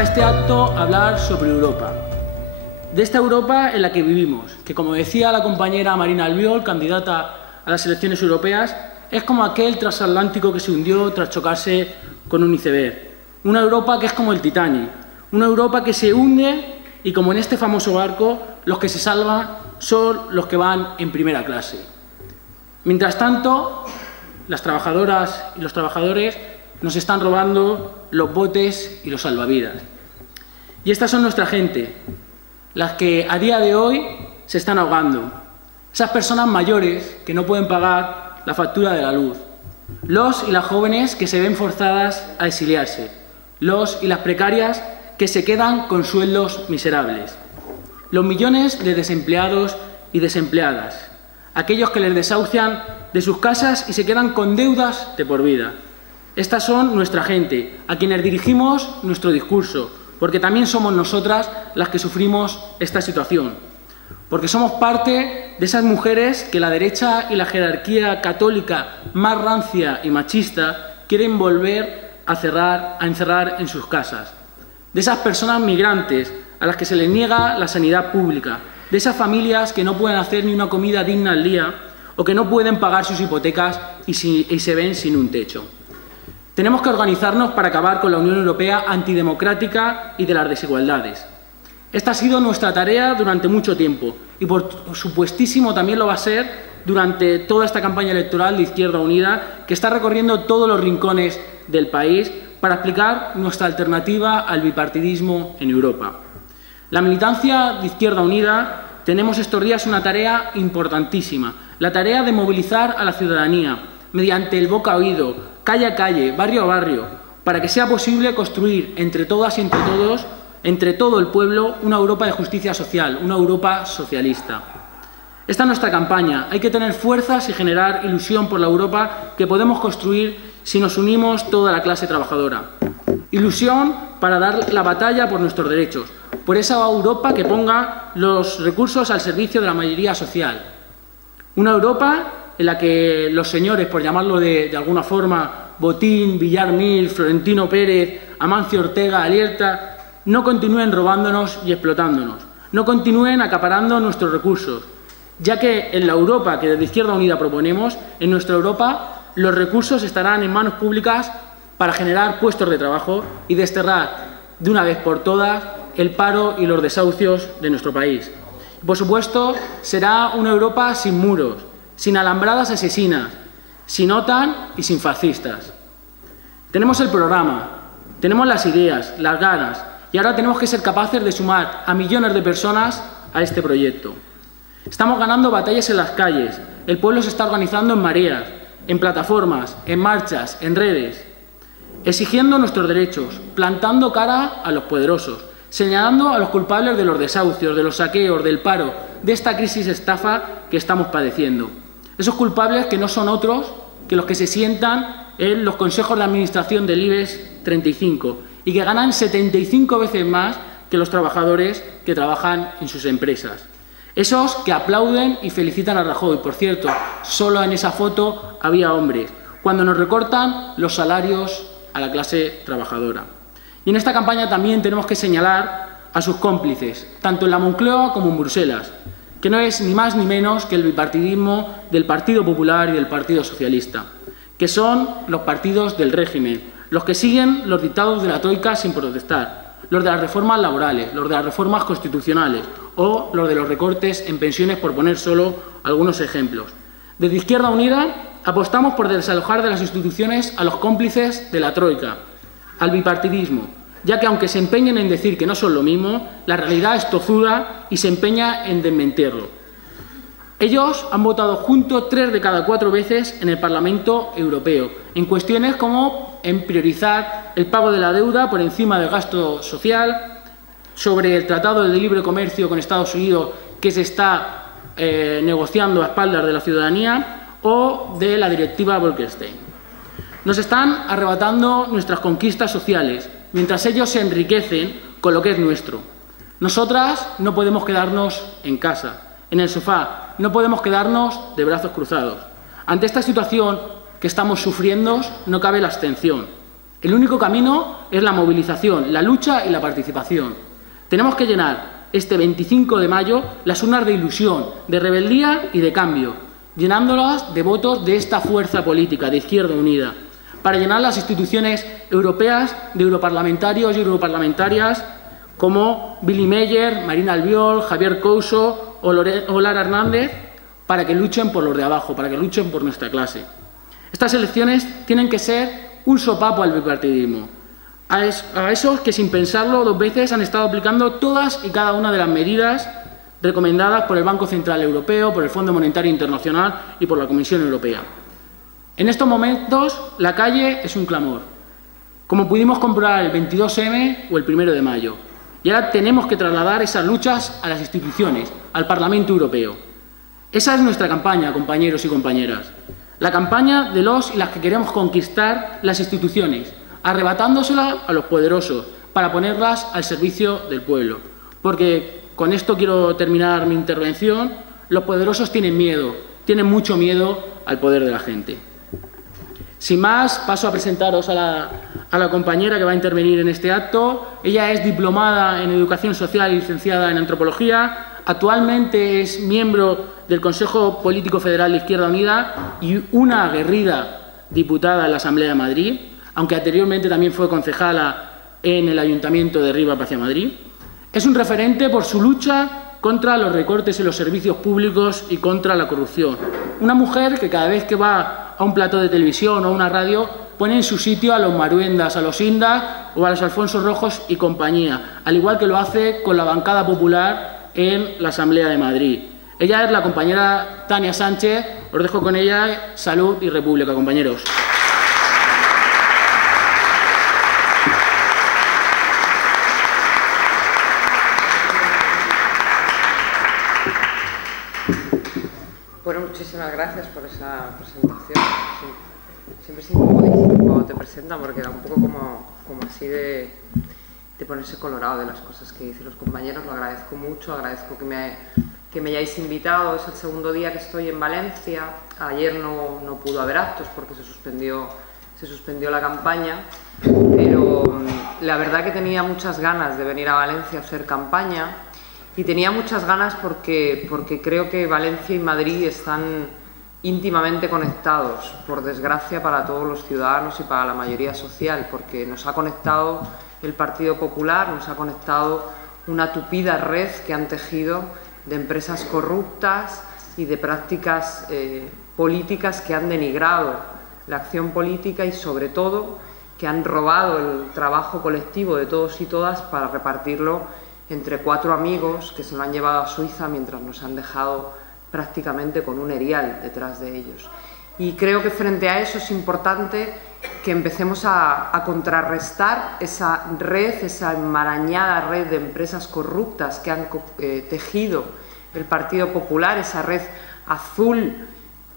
a este acto hablar sobre Europa. De esta Europa en la que vivimos, que como decía la compañera Marina Albiol, candidata a las elecciones europeas, es como aquel transatlántico que se hundió tras chocarse con un iceberg. Una Europa que es como el Titanic, una Europa que se hunde y como en este famoso barco, los que se salvan son los que van en primera clase. Mientras tanto, las trabajadoras y los trabajadores nos están robando los botes y los salvavidas. Y estas son nuestra gente, las que a día de hoy se están ahogando. Esas personas mayores que no pueden pagar la factura de la luz. Los y las jóvenes que se ven forzadas a exiliarse. Los y las precarias que se quedan con sueldos miserables. Los millones de desempleados y desempleadas. Aquellos que les desahucian de sus casas y se quedan con deudas de por vida. Estas son nuestra gente, a quienes dirigimos nuestro discurso, porque también somos nosotras las que sufrimos esta situación. Porque somos parte de esas mujeres que la derecha y la jerarquía católica más rancia y machista quieren volver a encerrar en sus casas. De esas personas migrantes a las que se les niega la sanidad pública. De esas familias que no pueden hacer ni una comida digna al día o que no pueden pagar sus hipotecas y se ven sin un techo. Tenemos que organizarnos para acabar con la Unión Europea antidemocrática y de las desigualdades. Esta ha sido nuestra tarea durante mucho tiempo y por supuestísimo también lo va a ser durante toda esta campaña electoral de Izquierda Unida, que está recorriendo todos los rincones del país para explicar nuestra alternativa al bipartidismo en Europa. La militancia de Izquierda Unida tenemos estos días una tarea importantísima, la tarea de movilizar a la ciudadanía mediante el boca a oído, calle a calle, barrio a barrio, para que sea posible construir entre todas y entre todos, entre todo el pueblo, una Europa de justicia social, una Europa socialista. Esta es nuestra campaña. Hay que tener fuerzas y generar ilusión por la Europa que podemos construir si nos unimos toda la clase trabajadora. Ilusión para dar la batalla por nuestros derechos, por esa Europa que ponga los recursos al servicio de la mayoría social. Una Europa en la que los señores, por llamarlo de alguna forma, Botín, Villar Mir, Florentino Pérez, Amancio Ortega, Alierta, no continúen robándonos y explotándonos, no continúen acaparando nuestros recursos, ya que en la Europa que desde Izquierda Unida proponemos, en nuestra Europa, los recursos estarán en manos públicas para generar puestos de trabajo y desterrar de una vez por todas el paro y los desahucios de nuestro país. Por supuesto, será una Europa sin muros, sin alambradas asesinas, sin OTAN y sin fascistas. Tenemos el programa, tenemos las ideas, las ganas, y ahora tenemos que ser capaces de sumar a millones de personas a este proyecto. Estamos ganando batallas en las calles, el pueblo se está organizando en mareas, en plataformas, en marchas, en redes, exigiendo nuestros derechos, plantando cara a los poderosos, señalando a los culpables de los desahucios, de los saqueos, del paro, de esta crisis estafa que estamos padeciendo. Esos culpables que no son otros que los que se sientan en los consejos de administración del IBEX 35 y que ganan 75 veces más que los trabajadores que trabajan en sus empresas. Esos que aplauden y felicitan a Rajoy. Por cierto, solo en esa foto había hombres, cuando nos recortan los salarios a la clase trabajadora. Y en esta campaña también tenemos que señalar a sus cómplices, tanto en la Moncloa como en Bruselas, que no es ni más ni menos que el bipartidismo del Partido Popular y del Partido Socialista, que son los partidos del régimen, los que siguen los dictados de la Troika sin protestar, los de las reformas laborales, los de las reformas constitucionales o los de los recortes en pensiones, por poner solo algunos ejemplos. Desde Izquierda Unida apostamos por desalojar de las instituciones a los cómplices de la Troika, al bipartidismo, ya que aunque se empeñen en decir que no son lo mismo, la realidad es tozuda y se empeña en desmentirlo. Ellos han votado juntos 3 de cada 4 veces en el Parlamento Europeo, en cuestiones como en priorizar el pago de la deuda por encima del gasto social, sobre el Tratado de Libre Comercio con Estados Unidos que se está negociando a espaldas de la ciudadanía o de la directiva Bolkestein. Nos están arrebatando nuestras conquistas sociales, mientras ellos se enriquecen con lo que es nuestro. Nosotras no podemos quedarnos en casa, en el sofá, no podemos quedarnos de brazos cruzados. Ante esta situación que estamos sufriendo, no cabe la abstención. El único camino es la movilización, la lucha y la participación. Tenemos que llenar este 25 de mayo las urnas de ilusión, de rebeldía y de cambio, llenándolas de votos de esta fuerza política, de Izquierda Unida, para llenar las instituciones europeas de europarlamentarios y europarlamentarias como Billy Meyer, Marina Albiol, Javier Couso o Lara Hernández, para que luchen por los de abajo, para que luchen por nuestra clase. Estas elecciones tienen que ser un sopapo al bipartidismo, a esos que sin pensarlo dos veces han estado aplicando todas y cada una de las medidas recomendadas por el Banco Central Europeo, por el Fondo Monetario Internacional y por la Comisión Europea. En estos momentos la calle es un clamor, como pudimos comprobar el 22M o el 1 de mayo. Y ahora tenemos que trasladar esas luchas a las instituciones, al Parlamento Europeo. Esa es nuestra campaña, compañeros y compañeras. La campaña de los y las que queremos conquistar las instituciones, arrebatándoselas a los poderosos, para ponerlas al servicio del pueblo. Porque, con esto quiero terminar mi intervención, los poderosos tienen miedo, tienen mucho miedo al poder de la gente. Sin más, paso a presentaros a la compañera que va a intervenir en este acto. Ella es diplomada en Educación Social y licenciada en Antropología. Actualmente es miembro del Consejo Político Federal de Izquierda Unida y una aguerrida diputada en la Asamblea de Madrid, aunque anteriormente también fue concejala en el Ayuntamiento de Rivas Vacia Madrid. Es un referente por su lucha contra los recortes en los servicios públicos y contra la corrupción. Una mujer que cada vez que va a un plató de televisión o a una radio pone en su sitio a los Maruendas, a los Indas o a los Alfonso Rojos y compañía, al igual que lo hace con la bancada popular en la Asamblea de Madrid. Ella es la compañera Tania Sánchez. Os dejo con ella. Salud y República, compañeros. Bueno, muchísimas gracias por esa presentación. Siempre es incomodísimo cuando te presentan porque da un poco como así de ponerse colorado de las cosas que dicen los compañeros. Lo agradezco mucho, agradezco que me hayáis invitado. Es el segundo día que estoy en Valencia. Ayer no pudo haber actos porque se suspendió la campaña, pero la verdad que tenía muchas ganas de venir a Valencia a hacer campaña. Y tenía muchas ganas porque creo que Valencia y Madrid están íntimamente conectados, por desgracia para todos los ciudadanos y para la mayoría social, porque nos ha conectado el Partido Popular, nos ha conectado una tupida red que han tejido de empresas corruptas y de prácticas políticas que han denigrado la acción política y, sobre todo, que han robado el trabajo colectivo de todos y todas para repartirlo entre 4 amigos que se lo han llevado a Suiza mientras nos han dejado prácticamente con un erial detrás de ellos. Y creo que frente a eso es importante que empecemos a contrarrestar esa red, esa enmarañada red de empresas corruptas que han tejido el Partido Popular, esa red azul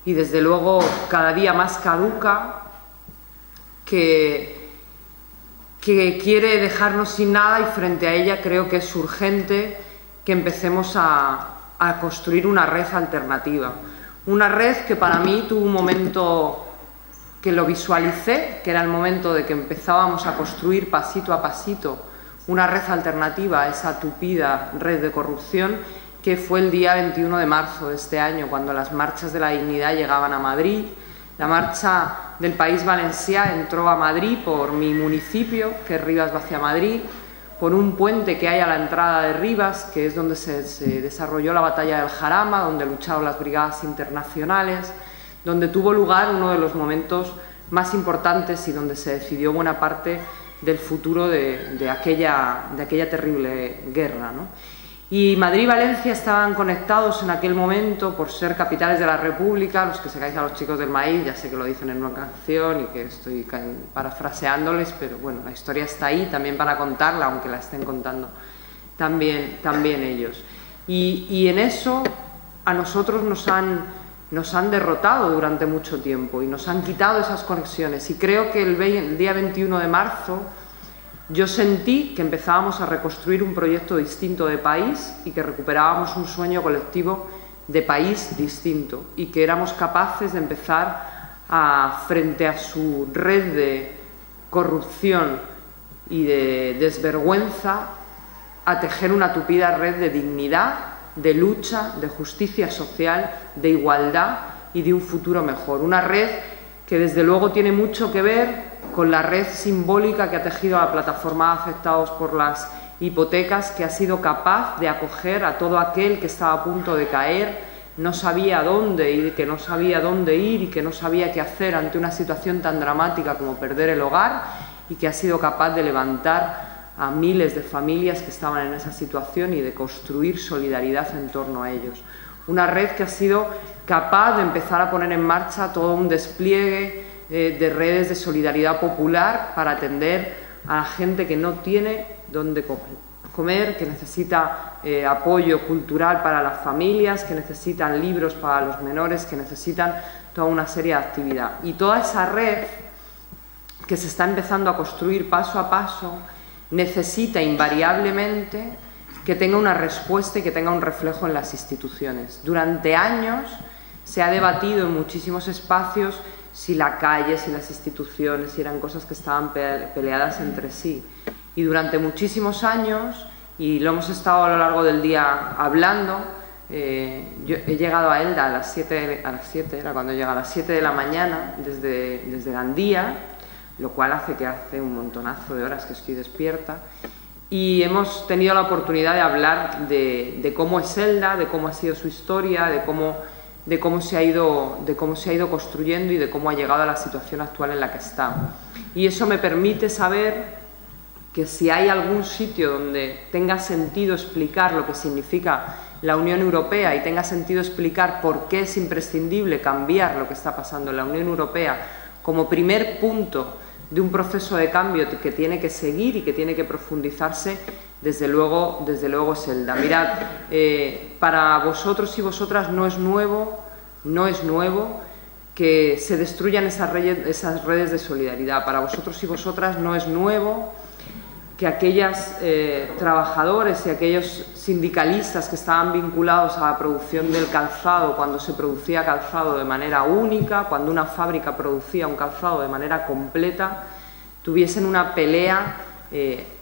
y desde luego cada día más caduca, que quiere dejarnos sin nada, y frente a ella creo que es urgente que empecemos a construir una red alternativa. Una red que para mí tuvo un momento que lo visualicé, que era el momento de que empezábamos a construir pasito a pasito una red alternativa a esa tupida red de corrupción, que fue el día 21 de marzo de este año, cuando las marchas de la dignidad llegaban a Madrid. La marcha del País Valencià entró a Madrid por mi municipio, que es Rivas Vacia Madrid, por un puente que hay a la entrada de Rivas, que es donde se desarrolló la batalla del Jarama, donde lucharon las brigadas internacionales, donde tuvo lugar uno de los momentos más importantes y donde se decidió buena parte del futuro de aquella terrible guerra, ¿no? Y Madrid y Valencia estaban conectados en aquel momento por ser capitales de la República. Los que secáis a los chicos del maíz, ya sé que lo dicen en una canción y que estoy parafraseándoles, pero bueno, la historia está ahí también para contarla, aunque la estén contando también ellos. Y en eso a nosotros nos han derrotado durante mucho tiempo y nos han quitado esas conexiones. Y creo que el día 21 de marzo yo sentí que empezábamos a reconstruir un proyecto distinto de país y que recuperábamos un sueño colectivo de país distinto y que éramos capaces de empezar frente a su red de corrupción y de desvergüenza a tejer una tupida red de dignidad, de lucha, de justicia social, de igualdad y de un futuro mejor. Una red que desde luego tiene mucho que ver con la red simbólica que ha tejido la plataforma de afectados por las hipotecas, que ha sido capaz de acoger a todo aquel que estaba a punto de caer, no sabía dónde ir, que no sabía dónde ir y que no sabía qué hacer ante una situación tan dramática como perder el hogar, y que ha sido capaz de levantar a miles de familias que estaban en esa situación y de construir solidaridad en torno a ellos. Una red que ha sido capaz de empezar a poner en marcha todo un despliegue de redes de solidaridad popular para atender a la gente que no tiene dónde comer, que necesita apoyo cultural para las familias, que necesitan libros para los menores, que necesitan toda una serie de actividad. Y toda esa red que se está empezando a construir paso a paso necesita invariablemente que tenga una respuesta y que tenga un reflejo en las instituciones. Durante años se ha debatido en muchísimos espacios si la calle, si las instituciones, si eran cosas que estaban peleadas entre sí. Y durante muchísimos años, y lo hemos estado a lo largo del día hablando, yo he llegado a Elda a las 7, era cuando llega, a las 7 de la mañana desde Gandía, lo cual hace que hace un montonazo de horas que estoy despierta, y hemos tenido la oportunidad de hablar de cómo es Elda, de cómo ha sido su historia, de cómo se ha ido construyendo y de cómo ha llegado a la situación actual en la que está. Y eso me permite saber que si hay algún sitio donde tenga sentido explicar lo que significa la Unión Europea y tenga sentido explicar por qué es imprescindible cambiar lo que está pasando en la Unión Europea como primer punto de un proceso de cambio que tiene que seguir y que tiene que profundizarse, desde luego es Elda. Mirad, para vosotros y vosotras no es nuevo que se destruyan esas redes de solidaridad. Para vosotros y vosotras no es nuevo que aquellos trabajadores y aquellos sindicalistas que estaban vinculados a la producción del calzado, cuando se producía calzado de manera única, cuando una fábrica producía un calzado de manera completa, tuviesen una pelea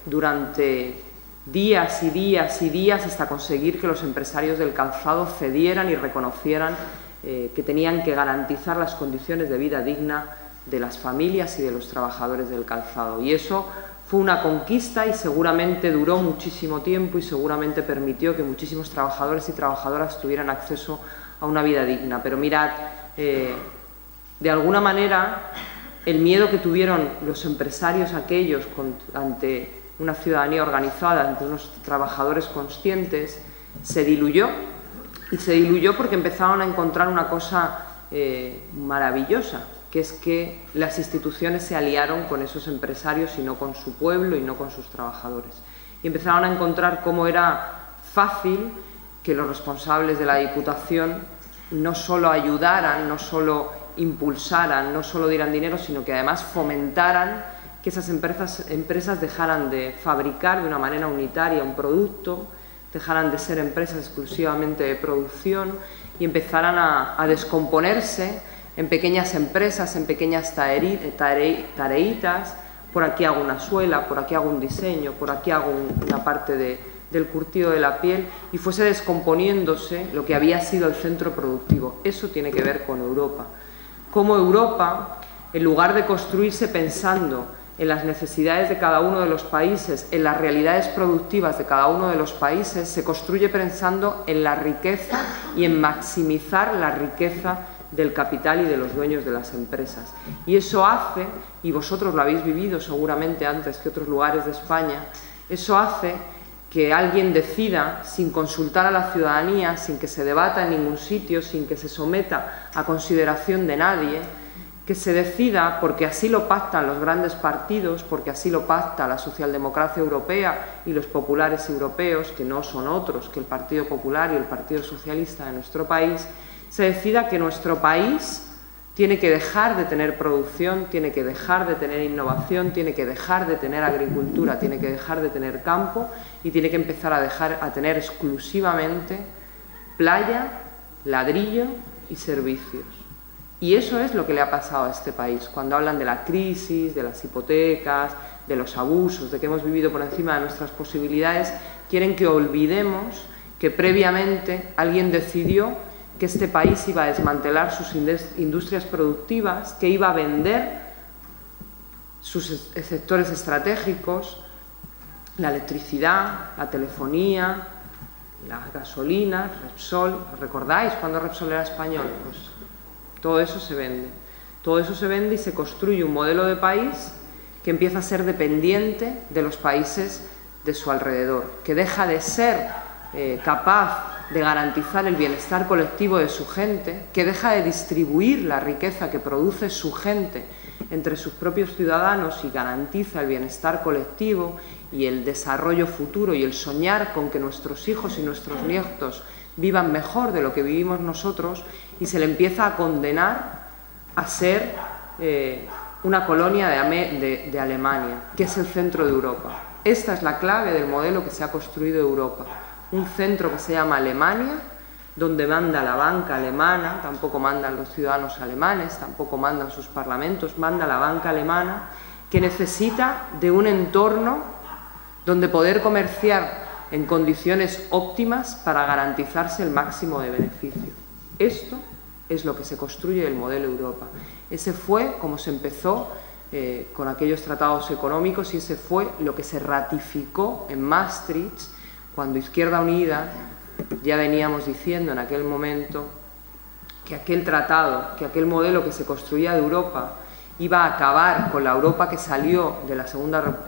durante días y días y días hasta conseguir que los empresarios del calzado cedieran y reconocieran que tenían que garantizar las condiciones de vida digna de las familias y de los trabajadores del calzado. Y eso fue una conquista y seguramente duró muchísimo tiempo y seguramente permitió que muchísimos trabajadores y trabajadoras tuvieran acceso a una vida digna. Pero mirad, de alguna manera, el miedo que tuvieron los empresarios aquellos ante una ciudadanía organizada, ante unos trabajadores conscientes, se diluyó, y se diluyó porque empezaron a encontrar una cosa maravillosa, que es que las instituciones se aliaron con esos empresarios y no con su pueblo y no con sus trabajadores. Y empezaron a encontrar cómo era fácil que los responsables de la Diputación no solo ayudaran, no solo impulsaran, no solo dieran dinero, sino que además fomentaran que esas empresas dejaran de fabricar de una manera unitaria un producto, dejaran de ser empresas exclusivamente de producción y empezaran a descomponerse en pequeñas empresas, en pequeñas tareitas. Por aquí hago una suela, por aquí hago un diseño, por aquí hago una parte del curtido de la piel, y fuese descomponiéndose lo que había sido el centro productivo. Eso tiene que ver con Europa. Como Europa, en lugar de construirse pensando en las necesidades de cada uno de los países, en las realidades productivas de cada uno de los países, se construye pensando en la riqueza y en maximizar la riqueza del capital y de los dueños de las empresas. Y eso hace, y vosotros lo habéis vivido seguramente antes que otros lugares de España, eso hace que alguien decida, sin consultar a la ciudadanía, sin que se debata en ningún sitio, sin que se someta a consideración de nadie, que se decida, porque así lo pactan los grandes partidos, porque así lo pacta la socialdemocracia europea y los populares europeos, que no son otros que el Partido Popular y el Partido Socialista de nuestro país, se decida que nuestro país tiene que dejar de tener producción, tiene que dejar de tener innovación, tiene que dejar de tener agricultura, tiene que dejar de tener campo y tiene que empezar a tener exclusivamente playa, ladrillo y servicios. Y eso es lo que le ha pasado a este país. Cuando hablan de la crisis, de las hipotecas, de los abusos, de que hemos vivido por encima de nuestras posibilidades, quieren que olvidemos que previamente alguien decidió que este país iba a desmantelar sus industrias productivas, que iba a vender sus sectores estratégicos, la electricidad, la telefonía, la gasolina, Repsol. ¿Os recordáis cuando Repsol era español? Pues todo eso se vende. Todo eso se vende y se construye un modelo de país que empieza a ser dependiente de los países de su alrededor, que deja de ser capaz de garantizar el bienestar colectivo de su gente, que deja de distribuir la riqueza que produce su gente entre sus propios ciudadanos y garantiza el bienestar colectivo y el desarrollo futuro y el soñar con que nuestros hijos y nuestros nietos vivan mejor de lo que vivimos nosotros, y se le empieza a condenar a ser una colonia de Alemania, que es el centro de Europa. Esta es la clave del modelo que se ha construido Europa. Un centro que se llama Alemania, donde manda la banca alemana, tampoco mandan los ciudadanos alemanes, tampoco mandan sus parlamentos, manda la banca alemana, que necesita de un entorno donde poder comerciar en condiciones óptimas para garantizarse el máximo de beneficio. Esto es lo que se construye el modelo Europa. Ese fue como se empezó con aquellos tratados económicos, y ese fue lo que se ratificó en Maastricht, cuando Izquierda Unida ya veníamos diciendo en aquel momento que aquel tratado, que aquel modelo que se construía de Europa iba a acabar con la Europa que salió de la Segunda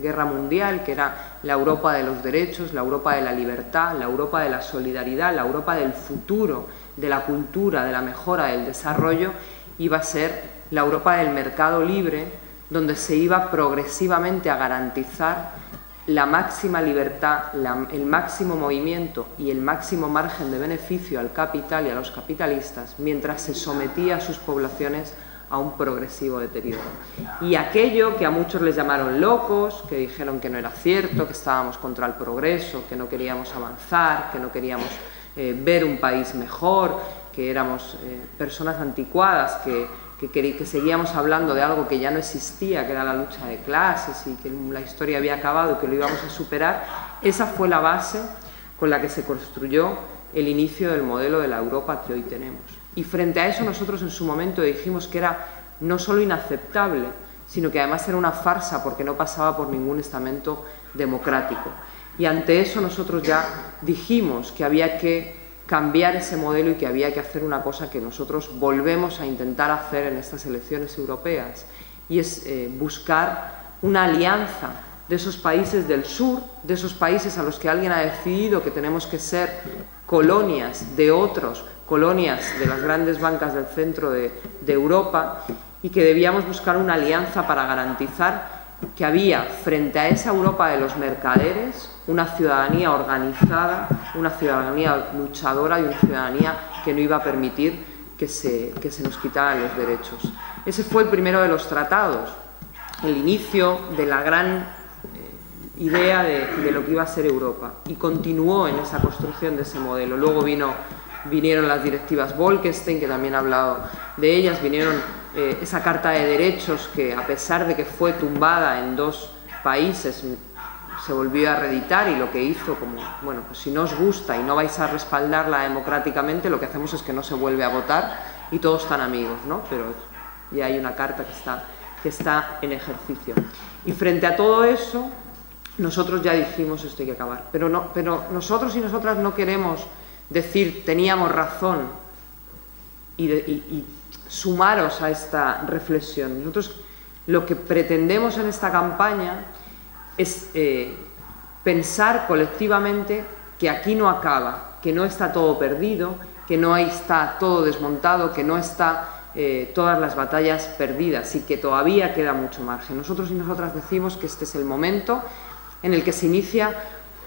Guerra Mundial, que era la Europa de los derechos, la Europa de la libertad, la Europa de la solidaridad, la Europa del futuro, de la cultura, de la mejora, del desarrollo. Iba a ser la Europa del mercado libre, donde se iba progresivamente a garantizar la máxima libertad, el máximo movimiento y el máximo margen de beneficio al capital y a los capitalistas, mientras se sometía a sus poblaciones a un progresivo deterioro. Y aquello que a muchos les llamaron locos, que dijeron que no era cierto, que estábamos contra el progreso, que no queríamos avanzar, que no queríamos ver un país mejor, que éramos personas anticuadas, que seguíamos hablando de algo que ya no existía, que era la lucha de clases y que la historia había acabado y que lo íbamos a superar. Esa fue la base con la que se construyó el inicio del modelo de la Europa que hoy tenemos. Y frente a eso nosotros en su momento dijimos que era no solo inaceptable, sino que además era una farsa porque no pasaba por ningún estamento democrático. Y ante eso nosotros ya dijimos que había que cambiar ese modelo y que había que hacer una cosa que nosotros volvemos a intentar hacer en estas elecciones europeas, y es buscar una alianza de esos países del sur, de esos países a los que alguien ha decidido que tenemos que ser colonias de otros, colonias de las grandes bancas del centro de Europa, y que debíamos buscar una alianza para garantizar que había, frente a esa Europa de los mercaderes, una ciudadanía organizada, una ciudadanía luchadora y una ciudadanía que no iba a permitir que se nos quitaran los derechos. Ese fue el primero de los tratados, el inicio de la gran idea de lo que iba a ser Europa, y continuó en esa construcción de ese modelo. Luego vinieron las directivas Bolkestein, que también ha hablado de ellas, vinieron esa Carta de Derechos que, a pesar de que fue tumbada en 2 países, se volvió a reeditar, y lo que hizo, como, bueno, pues si no os gusta y no vais a respaldarla democráticamente, lo que hacemos es que no se vuelve a votar y todos están amigos, ¿no? Pero ya hay una carta que está en ejercicio. Y frente a todo eso, nosotros ya dijimos esto hay que acabar. Pero nosotros y nosotras no queremos decir teníamos razón y sumaros a esta reflexión. Nosotros lo que pretendemos en esta campaña es pensar colectivamente que aquí no acaba, que no está todo perdido, que no está todo desmontado, que no está todas las batallas perdidas, y que todavía queda mucho margen. Nosotros y nosotras decimos que este es el momento en el que se inicia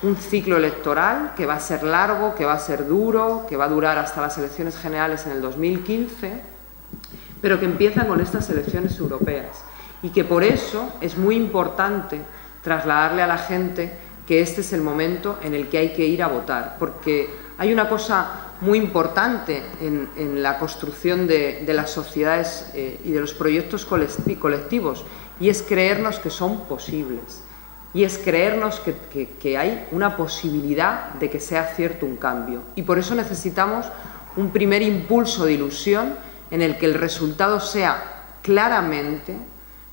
un ciclo electoral que va a ser largo, que va a ser duro, que va a durar hasta las elecciones generales en el 2015, pero que empieza con estas elecciones europeas, y que por eso es muy importante trasladarle a la gente que este es el momento en el que hay que ir a votar, porque hay una cosa muy importante en la construcción de las sociedades y de los proyectos colectivos, y es creernos que son posibles, y es creernos que hay una posibilidad de que sea cierto un cambio. Y por eso necesitamos un primer impulso de ilusión en el que el resultado sea claramente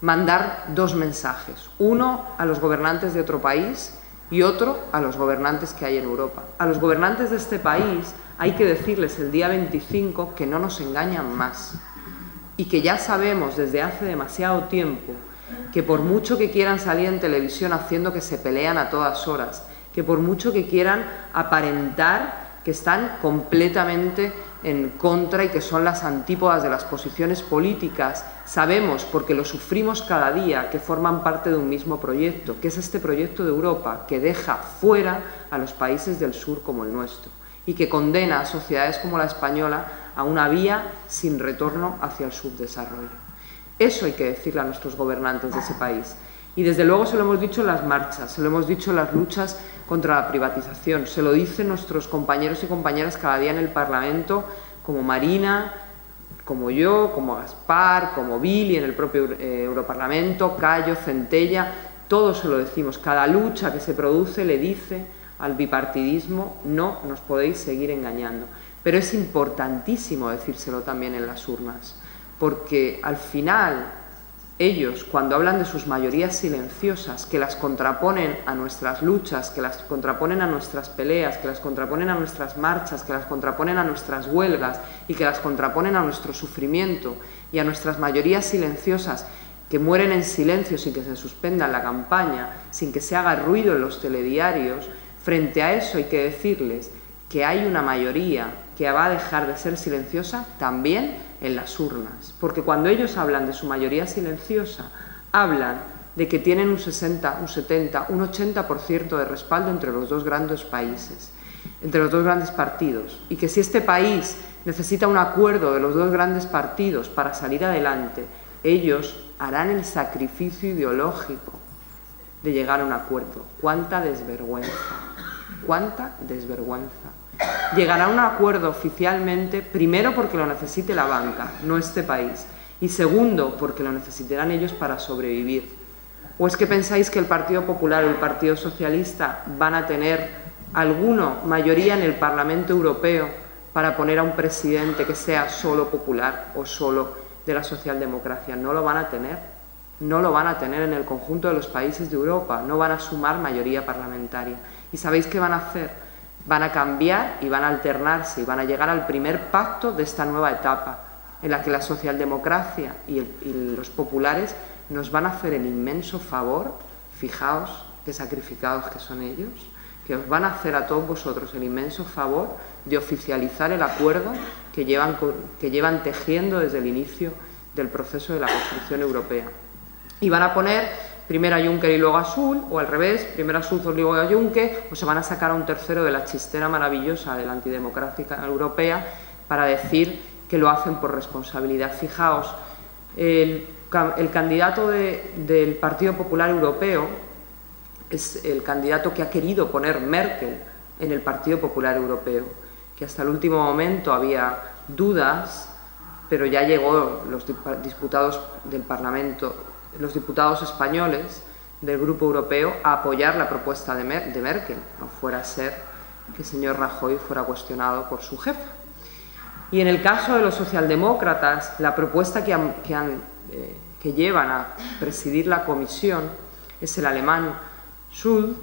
mandar dos mensajes, uno a los gobernantes de otro país y otro a los gobernantes que hay en Europa. A los gobernantes de este país hay que decirles el día 25 que no nos engañan más y que ya sabemos desde hace demasiado tiempo que por mucho que quieran salir en televisión haciendo que se pelean a todas horas, que por mucho que quieran aparentar que están completamente en contra y que son las antípodas de las posiciones políticas, sabemos, porque lo sufrimos cada día, que forman parte de un mismo proyecto, que es este proyecto de Europa que deja fuera a los países del sur como el nuestro y que condena a sociedades como la española a una vía sin retorno hacia el subdesarrollo. Eso hay que decirle a nuestros gobernantes de ese país. Y desde luego se lo hemos dicho en las marchas, se lo hemos dicho en las luchas contra la privatización, se lo dicen nuestros compañeros y compañeras cada día en el Parlamento, como Marina, como yo, como Gaspar, como Billy en el propio Europarlamento, Cayo, Centella, todos se lo decimos. Cada lucha que se produce le dice al bipartidismo: no nos podéis seguir engañando. Pero es importantísimo decírselo también en las urnas, porque al final ellos, cuando hablan de sus mayorías silenciosas, que las contraponen a nuestras luchas, que las contraponen a nuestras peleas, que las contraponen a nuestras marchas, que las contraponen a nuestras huelgas y que las contraponen a nuestro sufrimiento y a nuestras mayorías silenciosas que mueren en silencio sin que se suspenda la campaña, sin que se haga ruido en los telediarios, frente a eso hay que decirles que hay una mayoría que va a dejar de ser silenciosa también en las urnas, porque cuando ellos hablan de su mayoría silenciosa, hablan de que tienen un 60, un 70, un 80% de respaldo entre los dos grandes países, entre los dos grandes partidos, y que si este país necesita un acuerdo de los dos grandes partidos para salir adelante, ellos harán el sacrificio ideológico de llegar a un acuerdo. ¡Cuánta desvergüenza! ¡Cuánta desvergüenza! Llegará a un acuerdo oficialmente, primero porque lo necesite la banca, no este país, y segundo porque lo necesitarán ellos para sobrevivir. ¿O es que pensáis que el Partido Popular o el Partido Socialista van a tener alguna mayoría en el Parlamento Europeo para poner a un presidente que sea solo popular o solo de la socialdemocracia? No lo van a tener. No lo van a tener en el conjunto de los países de Europa, no van a sumar mayoría parlamentaria. ¿Y sabéis qué van a hacer? Van a cambiar y van a alternarse y van a llegar al primer pacto de esta nueva etapa, en la que la socialdemocracia y los populares nos van a hacer el inmenso favor, fijaos qué sacrificados que son ellos, que os van a hacer a todos vosotros el inmenso favor de oficializar el acuerdo que llevan tejiendo desde el inicio del proceso de la construcción europea. Y van a poner primero a Juncker y luego a Schulz, o al revés, primero a Schulz y luego a Juncker, o se van a sacar a un tercero de la chistera maravillosa de la antidemocrática europea para decir que lo hacen por responsabilidad. Fijaos, el candidato del Partido Popular Europeo es el candidato que ha querido poner Merkel en el Partido Popular Europeo, que hasta el último momento había dudas, pero ya llegó los diputados del Parlamento, los diputados españoles del Grupo Europeo, a apoyar la propuesta de Merkel, no fuera a ser que el señor Rajoy fuera cuestionado por su jefa. Y en el caso de los socialdemócratas, la propuesta que llevan a presidir la comisión es el alemán Schulz,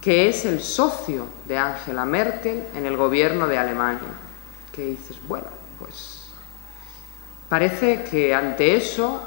que es el socio de Angela Merkel en el gobierno de Alemania. Que dices, bueno, pues parece que ante eso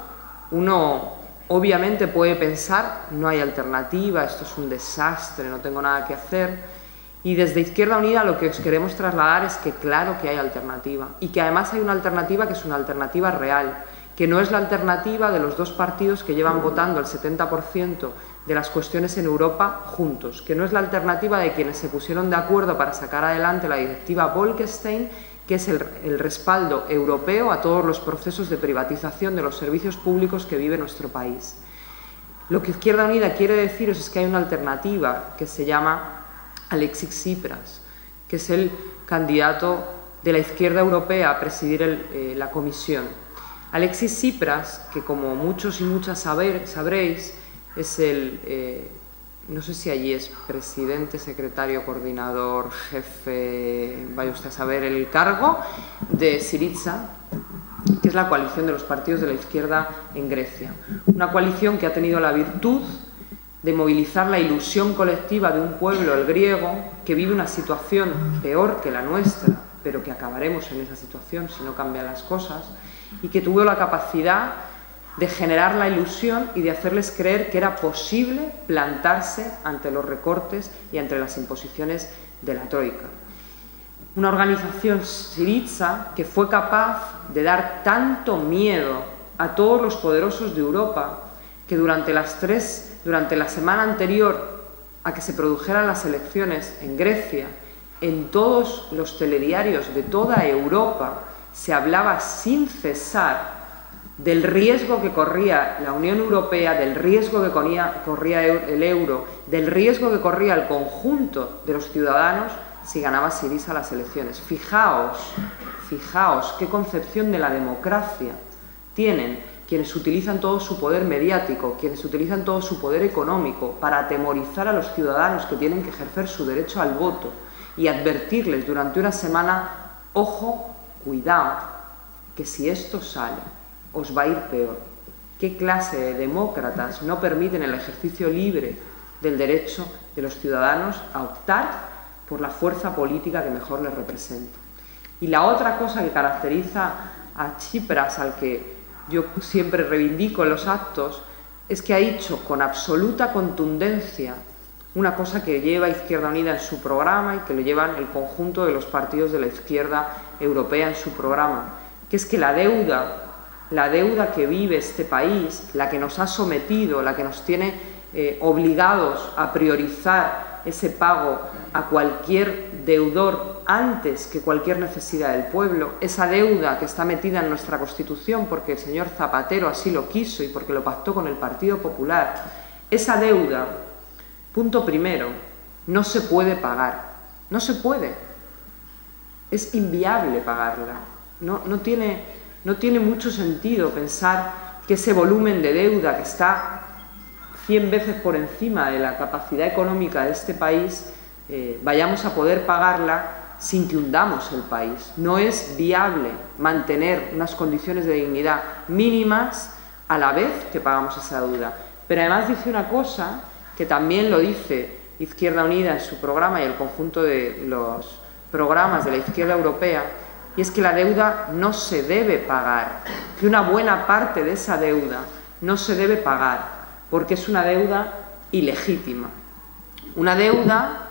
uno obviamente puede pensar: no hay alternativa, esto es un desastre, no tengo nada que hacer. Y desde Izquierda Unida lo que os queremos trasladar es que claro que hay alternativa, y que además hay una alternativa que es una alternativa real, que no es la alternativa de los dos partidos que llevan votando el 70% de las cuestiones en Europa juntos, que no es la alternativa de quienes se pusieron de acuerdo para sacar adelante la directiva Bolkestein, que es el respaldo europeo a todos los procesos de privatización de los servicios públicos que vive nuestro país. Lo que Izquierda Unida quiere deciros es que hay una alternativa que se llama Alexis Tsipras, que es el candidato de la izquierda europea a presidir la comisión. Alexis Tsipras, que como muchos y muchas sabréis, es no sé si allí es presidente, secretario, coordinador, jefe, vaya usted a saber el cargo, de Syriza, que es la coalición de los partidos de la izquierda en Grecia. Una coalición que ha tenido la virtud de movilizar la ilusión colectiva de un pueblo, el griego, que vive una situación peor que la nuestra, pero que acabaremos en esa situación si no cambian las cosas, y que tuvo la capacidad de generar la ilusión y de hacerles creer que era posible plantarse ante los recortes y ante las imposiciones de la Troika. Una organización Syriza que fue capaz de dar tanto miedo a todos los poderosos de Europa que durante la semana anterior a que se produjeran las elecciones en Grecia, en todos los telediarios de toda Europa se hablaba sin cesar del riesgo que corría la Unión Europea, del riesgo que corría el euro, del riesgo que corría el conjunto de los ciudadanos si ganaba Syriza las elecciones. Fijaos qué concepción de la democracia tienen quienes utilizan todo su poder mediático, quienes utilizan todo su poder económico para atemorizar a los ciudadanos que tienen que ejercer su derecho al voto y advertirles durante una semana: ojo, cuidado, que si esto sale os va a ir peor. ¿Qué clase de demócratas no permiten el ejercicio libre del derecho de los ciudadanos a optar por la fuerza política que mejor les representa? Y la otra cosa que caracteriza a Tsipras, al que yo siempre reivindico en los actos, es que ha dicho con absoluta contundencia una cosa que lleva Izquierda Unida en su programa y que lo llevan el conjunto de los partidos de la izquierda europea en su programa, que es que la deuda que vive este país, la que nos ha sometido, la que nos tiene obligados a priorizar ese pago a cualquier deudor antes que cualquier necesidad del pueblo, esa deuda que está metida en nuestra Constitución porque el señor Zapatero así lo quiso y porque lo pactó con el Partido Popular, esa deuda, punto primero, no se puede pagar, no se puede, es inviable pagarla, no tiene mucho sentido pensar que ese volumen de deuda que está 100 veces por encima de la capacidad económica de este país, vayamos a poder pagarla sin que hundamos el país. No es viable mantener unas condiciones de dignidad mínimas a la vez que pagamos esa deuda. Pero además dice una cosa que también lo dice Izquierda Unida en su programa y el conjunto de los programas de la izquierda europea, y es que la deuda no se debe pagar, que una buena parte de esa deuda no se debe pagar, porque es una deuda ilegítima. Una deuda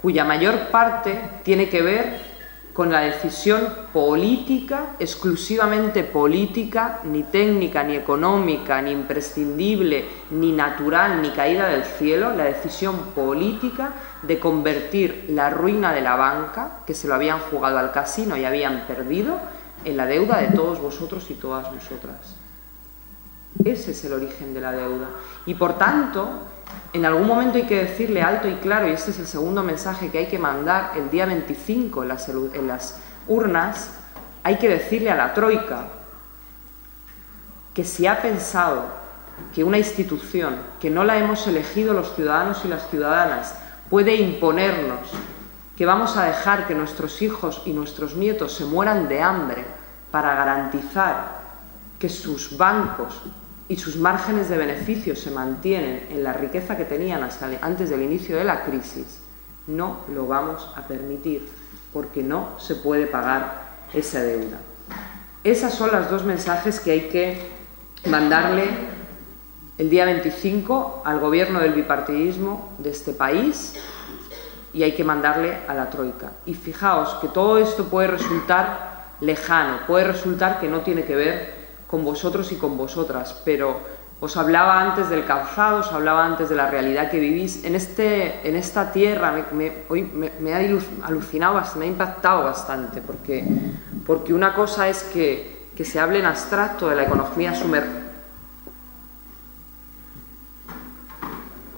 cuya mayor parte tiene que ver con la decisión política, exclusivamente política, ni técnica, ni económica, ni imprescindible, ni natural, ni caída del cielo, la decisión política de convertir la ruina de la banca, que se lo habían jugado al casino y habían perdido, en la deuda de todos vosotros y todas vosotras. Ese es el origen de la deuda. Y por tanto, en algún momento hay que decirle alto y claro, y este es el segundo mensaje que hay que mandar el día 25 en las urnas, hay que decirle a la Troika que si ha pensado que una institución que no la hemos elegido los ciudadanos y las ciudadanas puede imponernos que vamos a dejar que nuestros hijos y nuestros nietos se mueran de hambre para garantizar que sus bancos y sus márgenes de beneficio se mantienen en la riqueza que tenían hasta antes del inicio de la crisis, no lo vamos a permitir, porque no se puede pagar esa deuda. Esos son los dos mensajes que hay que mandarle el día 25 al gobierno del bipartidismo de este país y hay que mandarle a la Troika. Y fijaos que todo esto puede resultar lejano, puede resultar que no tiene que ver con vosotros y con vosotras, pero os hablaba antes del calzado, os hablaba antes de la realidad que vivís. En esta tierra hoy me ha alucinado, me ha impactado bastante, porque una cosa es que se hable en abstracto de la economía sumergida.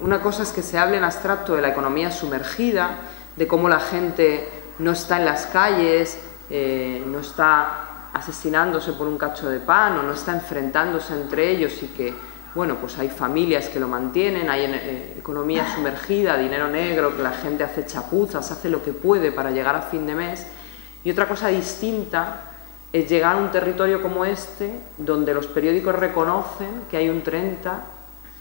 Una cosa es que se hable en abstracto de la economía sumergida, de cómo la gente no está en las calles, no está asesinándose por un cacho de pan o no está enfrentándose entre ellos y que, bueno, pues hay familias que lo mantienen, hay economía sumergida, dinero negro, que la gente hace chapuzas, hace lo que puede para llegar a fin de mes. Y otra cosa distinta es llegar a un territorio como este, donde los periódicos reconocen que hay un 30%,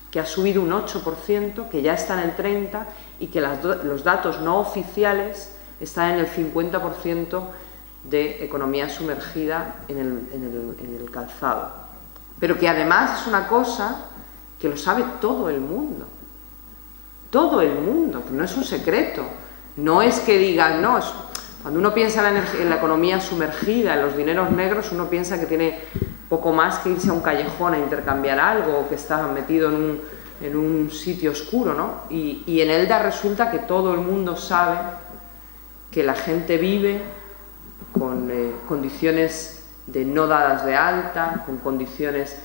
que ha subido un 8%, que ya está en el 30% y que los datos no oficiales están en el 50% de economía sumergida en el calzado. Pero que además es una cosa que lo sabe todo el mundo. Todo el mundo, que no es un secreto. No es que digan, no, cuando uno piensa en la economía sumergida, en los dineros negros, uno piensa que tiene poco más que irse a un callejón a intercambiar algo o que está metido en un sitio oscuro, ¿no? Y en Elda resulta que todo el mundo sabe que la gente vive con condiciones de no dadas de alta, con condiciones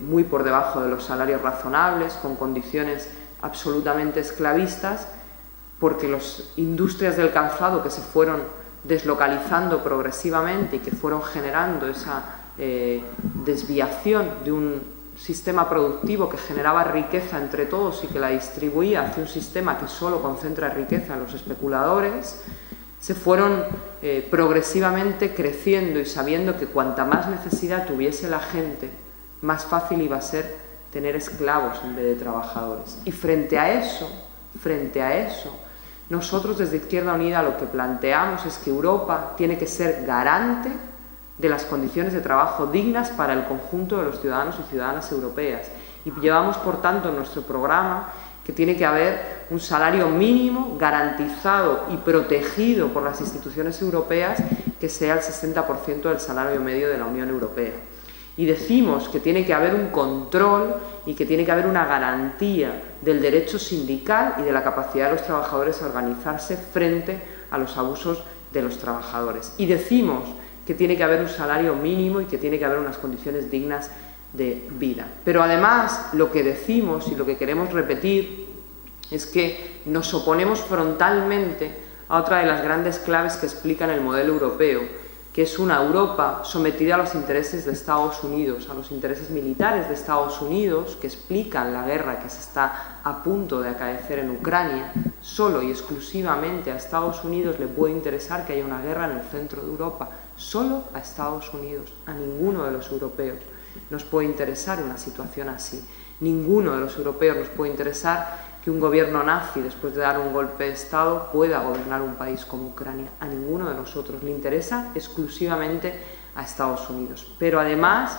muy por debajo de los salarios razonables, con condiciones absolutamente esclavistas, porque las industrias del calzado que se fueron deslocalizando progresivamente y que fueron generando esa desviación de un sistema productivo que generaba riqueza entre todos y que la distribuía hacia un sistema que solo concentra riqueza en los especuladores, se fueron progresivamente creciendo y sabiendo que cuanta más necesidad tuviese la gente, más fácil iba a ser tener esclavos en vez de trabajadores. Y frente a eso, nosotros desde Izquierda Unida lo que planteamos es que Europa tiene que ser garante de las condiciones de trabajo dignas para el conjunto de los ciudadanos y ciudadanas europeas. Y llevamos, por tanto, en nuestro programa que tiene que haber un salario mínimo garantizado y protegido por las instituciones europeas que sea el 60% del salario medio de la Unión Europea. Y decimos que tiene que haber un control y que tiene que haber una garantía del derecho sindical y de la capacidad de los trabajadores a organizarse frente a los abusos de los trabajadores. Y decimos que tiene que haber un salario mínimo y que tiene que haber unas condiciones dignas de vida. Pero además lo que decimos y lo que queremos repetir es que nos oponemos frontalmente a otra de las grandes claves que explican el modelo europeo, que es una Europa sometida a los intereses de Estados Unidos, a los intereses militares de Estados Unidos, que explican la guerra que se está a punto de acaecer en Ucrania. Solo y exclusivamente a Estados Unidos le puede interesar que haya una guerra en el centro de Europa. Solo a Estados Unidos, a ninguno de los europeos nos puede interesar una situación así. Ninguno de los europeos nos puede interesar que un gobierno nazi, después de dar un golpe de Estado, pueda gobernar un país como Ucrania. A ninguno de nosotros le interesa exclusivamente a Estados Unidos. Pero además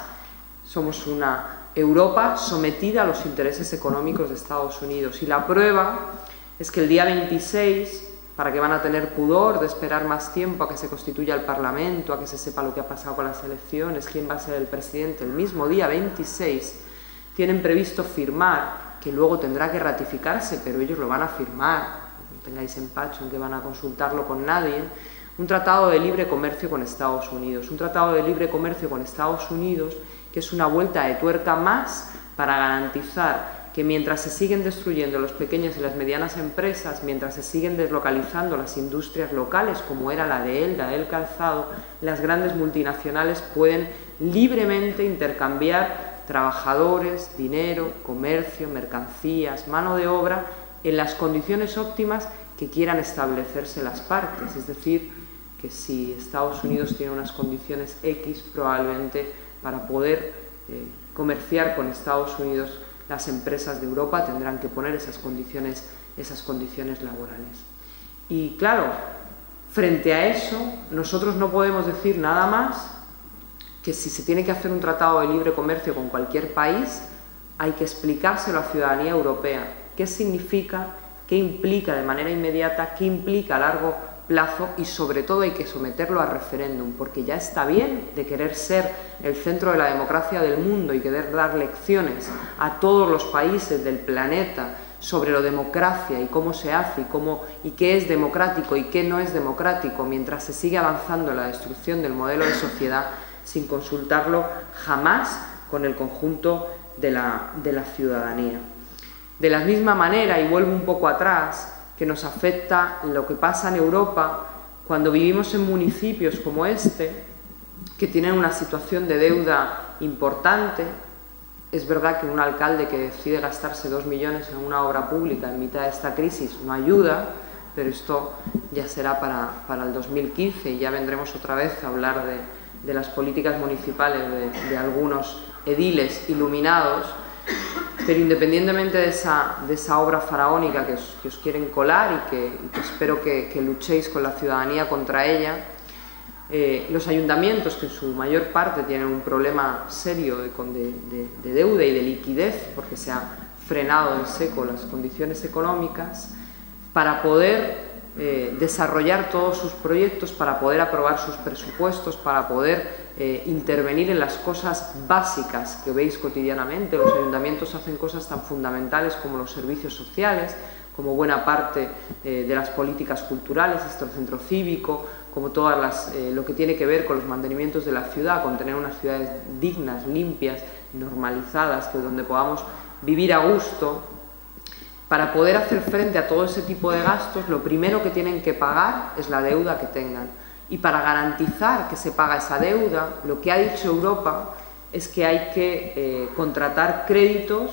somos una Europa sometida a los intereses económicos de Estados Unidos. Y la prueba es que el día 26, para que van a tener pudor de esperar más tiempo a que se constituya el Parlamento, a que se sepa lo que ha pasado con las elecciones, quién va a ser el presidente, el mismo día 26 tienen previsto firmar, que luego tendrá que ratificarse, pero ellos lo van a firmar, no tengáis empacho en que van a consultarlo con nadie, un tratado de libre comercio con Estados Unidos. Un tratado de libre comercio con Estados Unidos que es una vuelta de tuerca más para garantizar que mientras se siguen destruyendo los pequeños y las medianas empresas, mientras se siguen deslocalizando las industrias locales, como era la de Elda, del calzado, las grandes multinacionales pueden libremente intercambiar trabajadores, dinero, comercio, mercancías, mano de obra, en las condiciones óptimas que quieran establecerse las partes. Es decir, que si Estados Unidos tiene unas condiciones X, probablemente para poder comerciar con Estados Unidos, las empresas de Europa tendrán que poner esas condiciones laborales. Y claro, frente a eso, nosotros no podemos decir nada más que si se tiene que hacer un tratado de libre comercio con cualquier país, hay que explicárselo a la ciudadanía europea. ¿Qué significa? ¿Qué implica de manera inmediata? ¿Qué implica a largo plazo? Y sobre todo hay que someterlo a referéndum, porque ya está bien de querer ser el centro de la democracia del mundo y querer dar lecciones a todos los países del planeta sobre lo democracia y cómo se hace y qué es democrático y qué no es democrático, mientras se sigue avanzando en la destrucción del modelo de sociedad, sin consultarlo jamás con el conjunto de la ciudadanía. De la misma manera, y vuelvo un poco atrás, que nos afecta lo que pasa en Europa Cuando vivimos en municipios como este, que tienen una situación de deuda importante, es verdad que un alcalde que decide gastarse 2 millones en una obra pública en mitad de esta crisis no ayuda, pero esto ya será para el 2015 y ya vendremos otra vez a hablar de las políticas municipales de algunos ediles iluminados. Pero independientemente de esa obra faraónica que os quieren colar y que espero que luchéis con la ciudadanía contra ella, los ayuntamientos, que en su mayor parte tienen un problema serio de deuda y de liquidez, porque se ha frenado en seco las condiciones económicas, para poder desarrollar todos sus proyectos, para poder aprobar sus presupuestos, para poder intervenir en las cosas básicas que veis cotidianamente. Los ayuntamientos hacen cosas tan fundamentales como los servicios sociales, como buena parte de las políticas culturales, el centro cívico, como todas lo que tiene que ver con los mantenimientos de la ciudad, con tener unas ciudades dignas, limpias, normalizadas, donde podamos vivir a gusto. Para poder hacer frente a todo ese tipo de gastos, lo primero que tienen que pagar es la deuda que tengan. Y para garantizar que se paga esa deuda, lo que ha dicho Europa es que hay que contratar créditos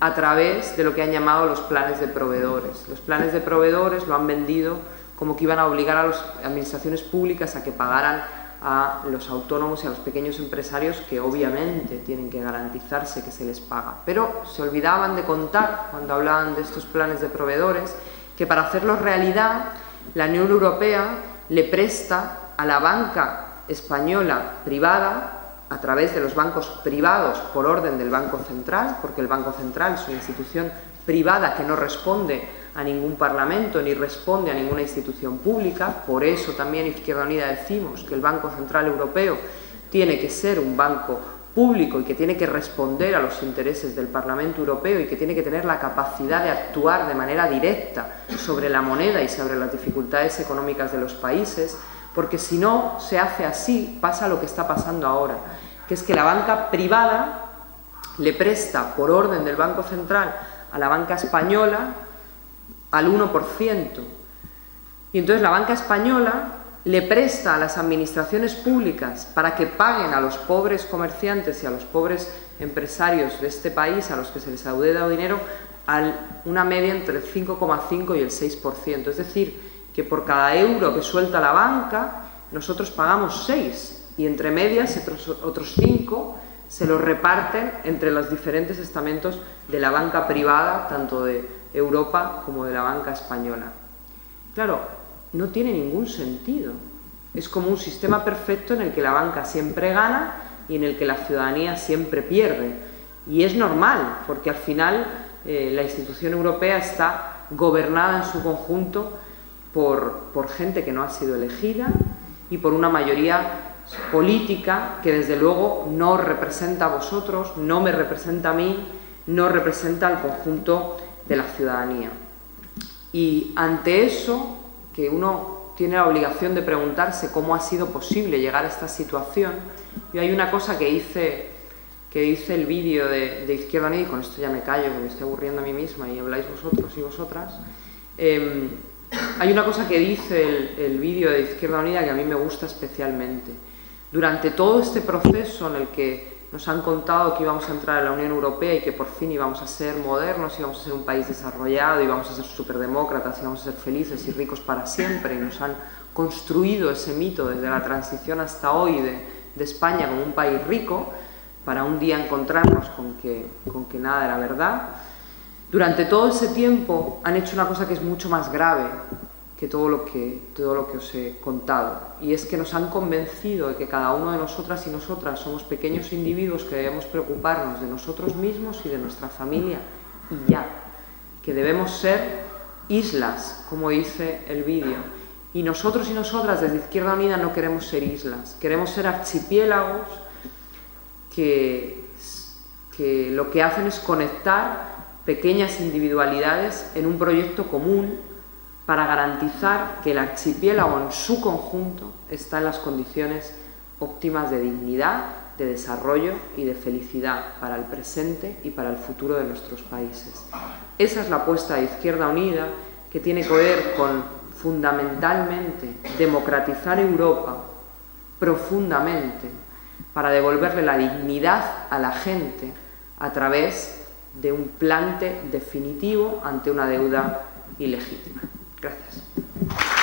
a través de lo que han llamado los planes de proveedores. Los planes de proveedores lo han vendido como que iban a obligar a las administraciones públicas a que pagaran a los autónomos y a los pequeños empresarios, que obviamente tienen que garantizarse que se les paga. Pero se olvidaban de contar, cuando hablaban de estos planes de proveedores, que para hacerlos realidad, la Unión Europea le presta a la banca española privada, a través de los bancos privados por orden del Banco Central, porque el Banco Central es una institución privada que no responde a ningún parlamento ni responde a ninguna institución pública. Por eso también Izquierda Unida decimos que el Banco Central Europeo tiene que ser un banco público y que tiene que responder a los intereses del Parlamento Europeo y que tiene que tener la capacidad de actuar de manera directa sobre la moneda y sobre las dificultades económicas de los países, porque si no se hace así, pasa lo que está pasando ahora, que es que la banca privada le presta por orden del Banco Central a la banca española al 1%. Y entonces la banca española le presta a las administraciones públicas para que paguen a los pobres comerciantes y a los pobres empresarios de este país, a los que se les ha dado dinero, una media entre el 5,5 y el 6%. Es decir, que por cada euro que suelta la banca, nosotros pagamos 6, y entre medias otros 5 se los reparten entre los diferentes estamentos de la banca privada, tanto de Europa como de la banca española. Claro, no tiene ningún sentido. Es como un sistema perfecto en el que la banca siempre gana y en el que la ciudadanía siempre pierde. Y es normal, porque al final la institución europea está gobernada en su conjunto por gente que no ha sido elegida y por una mayoría política que desde luego no representa a vosotros, no me representa a mí, no representa al conjunto de la ciudadanía. Y ante eso, que uno tiene la obligación de preguntarse cómo ha sido posible llegar a esta situación, y hay una cosa que dice el vídeo de Izquierda Unida, y con esto ya me callo, que me estoy aburriendo a mí misma y habláis vosotros y vosotras. Hay una cosa que dice el vídeo de Izquierda Unida que a mí me gusta especialmente. Durante todo este proceso en el que nos han contado que íbamos a entrar a la Unión Europea y que por fin íbamos a ser modernos, íbamos a ser un país desarrollado, íbamos a ser superdemócratas, íbamos a ser felices y ricos para siempre, y nos han construido ese mito desde la transición hasta hoy de España como un país rico, para un día encontrarnos con que nada era verdad. Durante todo ese tiempo han hecho una cosa que es mucho más grave que todo lo que os he contado, y es que nos han convencido de que cada uno de nosotras y nosotras somos pequeños individuos que debemos preocuparnos de nosotros mismos y de nuestra familia y ya, que debemos ser islas, como dice el vídeo. Y nosotros y nosotras desde Izquierda Unida no queremos ser islas, queremos ser archipiélagos que lo que hacen es conectar pequeñas individualidades en un proyecto común para garantizar que el archipiélago en su conjunto está en las condiciones óptimas de dignidad, de desarrollo y de felicidad para el presente y para el futuro de nuestros países. Esa es la apuesta de Izquierda Unida, que tiene que ver con fundamentalmente democratizar Europa profundamente para devolverle la dignidad a la gente a través de un plante definitivo ante una deuda ilegítima. Gracias.